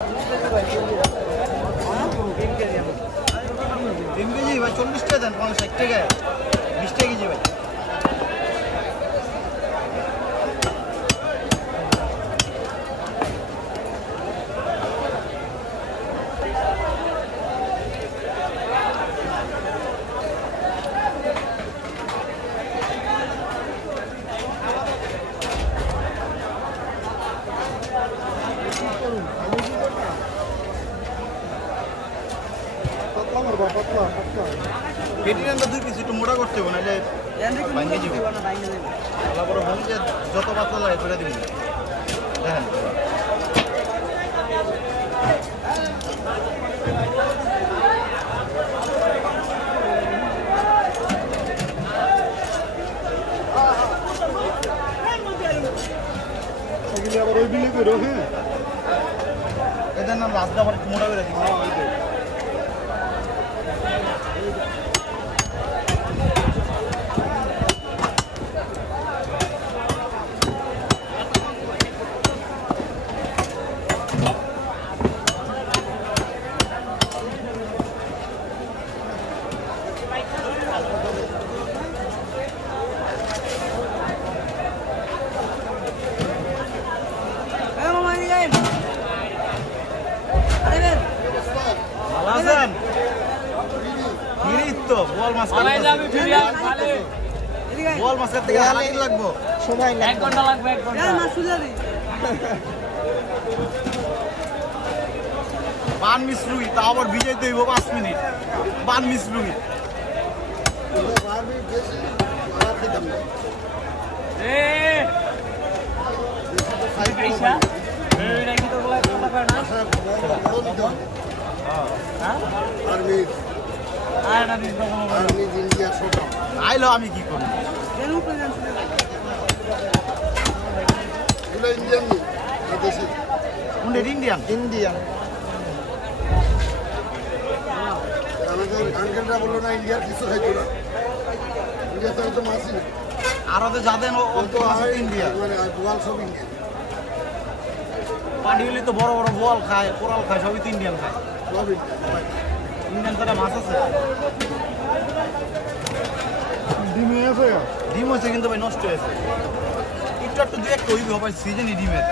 3 KG ভাই 40 টাকা দেন 60 টাকা 20 টাকা কেজি ভাই কেটিরানটা 2 পিস একটু মোটা করতে হবে নাহলে ভাঙে যাবে তারপর ভাঙে যত পাতলা লাগে করে দিবেন দেখেন এগুলি আবার ওই বিলি করো হ্যাঁ এদের নাম লাস্টটা আবার একটু মোটা করে দিবেন বল মাছ বল মাছের থেকে হালাকি লাগবো সময় 1 ঘন্টা লাগবে 1 ঘন্টা মাছ তুলে দে পান মিস রুই তা আবার ভিজাইতে হইব 5 মিনিট পান মিস রুই এ আইসা এই নাকি তো বলা কথা কয় না হ্যাঁ আর না দিন তো আইলো আমি কি করব কোনটা ইন্ডিয়ান ইন্ডিয়ান আমাদের আঙ্কেলরা বললো না ইন্ডিয়ার কিছু খাইতো না ইন্ডিয়াতে তো মাছই না আর ওদের যাদের ও তো আছে ইন্ডিয়া মানে গোয়াল সব ইন্ডিয়ান পানিগুলি তো বড় বড় বোয়াল খায় কোরাল খায় সবই তো ইন্ডিয়ান খায় সব ইন্ডিয়ান ইন্ডিয়ান তারা মাছ আছে ডিমে আছে ডিম হয়েছে কিন্তু ভাই নষ্ট হয়েছে একটু একটু দু একটা হইবে ভাই সিজনই ডিমের